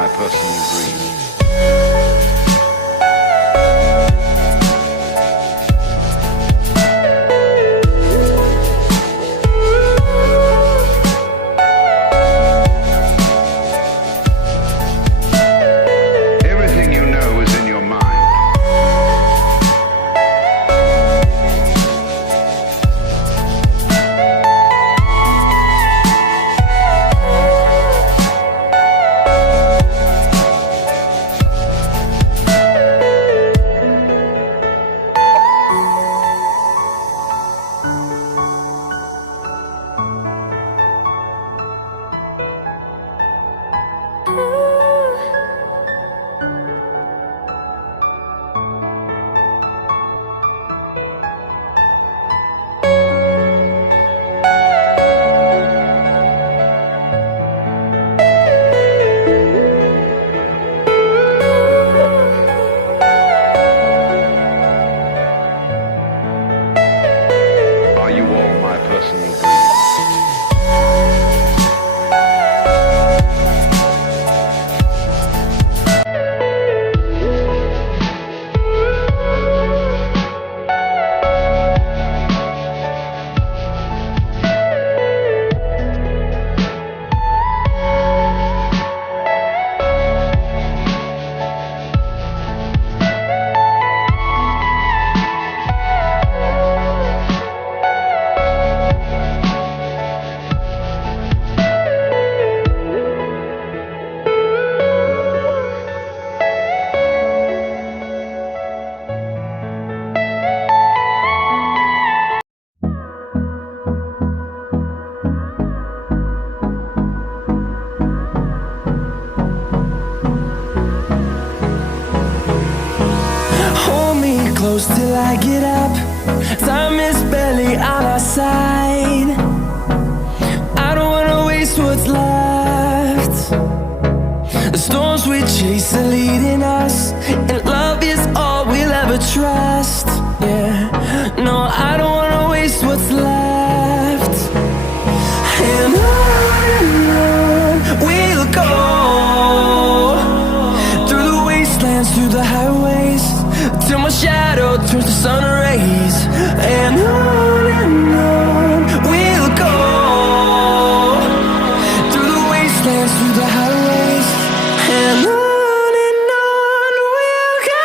my personal dream. Everything you know is in your mind. Are you all my personal dream? Close till I get up. Time is barely on our side. I don't wanna waste what's left. The storms we chase are leading us, and love is all we'll ever trust. Yeah, no, I don't wanna waste what's left. And on we'll go, through the wastelands, through the highways, till my shadow turns to sun rays. And on we'll go, through the wastelands, through the highways, and on we'll go.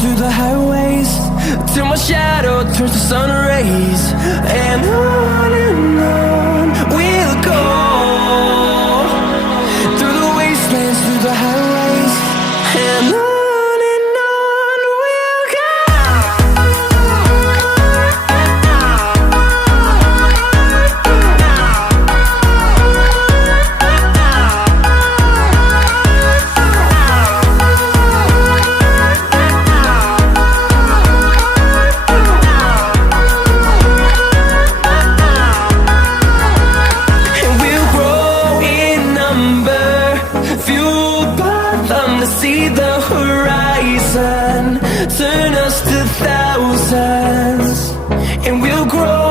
Through the highways, till my shadow turns to sun rays. And on we'll go, through the wastelands, through the highways, and on we'll go. See the horizon turn us to thousands, and we'll grow